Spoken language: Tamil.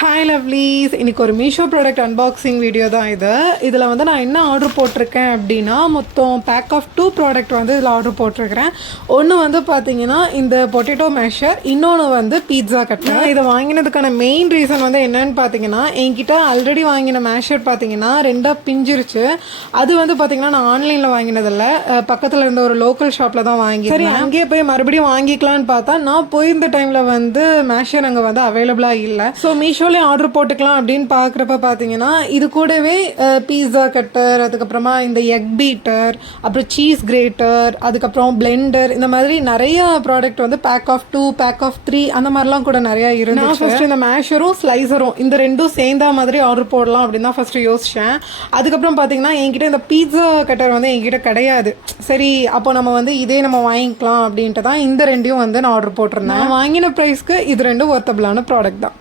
ஹாய் லவ்லீஸ், இன்றைக்கி ஒரு மீஷோ ப்ராடக்ட் அன்பாக்சிங் வீடியோ தான் இதில் வந்து நான் என்ன ஆர்டர் போட்டிருக்கேன் அப்படின்னா மொத்தம் பேக் ஆஃப் 2 ப்ராடக்ட் வந்து இதில் ஆர்டர் போட்டிருக்கிறேன். ஒன்று வந்து பார்த்தீங்கன்னா இந்த பொட்டேட்டோ மேஷர், இன்னொன்று வந்து பீட்சா கட்டர். இதை வாங்கினதுக்கான மெயின் ரீசன் வந்து என்னன்னு பார்த்தீங்கன்னா, என்கிட்ட ஆல்ரெடி வாங்கின மேஷர் பார்த்தீங்கன்னா 2 பிஞ்சிருச்சு. அது வந்து பார்த்தீங்கன்னா நான் ஆன்லைனில் வாங்கினதில்லை, பக்கத்தில் இருந்த ஒரு லோக்கல் ஷாப்பில் தான் வாங்கி. சரி, அங்கேயே போய் மறுபடியும் வாங்கிக்கலான்னு பார்த்தா நான் போயிருந்த டைமில் வந்து மேஷர் அங்கே வந்து அவைலபிளாக இல்லை. ஸோ மீஷோலே ஆர்டர் போட்டுக்கலாம் அப்படின்னு பார்க்குறப்ப பார்த்தீங்கன்னா இது கூடவே பீஸா கட்டர், அதுக்கப்புறமா இந்த எக் பீட்டர், அப்புறம் சீஸ் கிரேட்டர், அதுக்கப்புறம் பிளெண்டர், இந்த மாதிரி நிறைய ப்ராடக்ட் வந்து பேக் ஆஃப் 2, பேக் ஆஃப் 3 அந்த மாதிரிலாம் கூட நிறையா இருந்துச்சு. ஃபர்ஸ்ட் இந்த மேஷரும் ஸ்லைசரும் இந்த ரெண்டும் சேர்ந்தா மாதிரி ஆர்டர் போடலாம் அப்படின்னு தான் ஃபர்ஸ்ட் யோசித்தேன். அதுக்கப்புறம் பார்த்தீங்கன்னா என்கிட்ட இந்த பீஸா கட்டர் வந்து என்கிட்ட கிடையாது. சரி, அப்போ நம்ம வந்து இதே நம்ம வாங்கிக்கலாம் அப்படின்ட்டு தான் இந்த ரெண்டையும் வந்து நான் ஆர்டர் போட்டிருந்தேன். வாங்கின ப்ரைஸ்க்கு இது ரெண்டும் ஒர்த்தபிளான ப்ராடக்ட் தான்.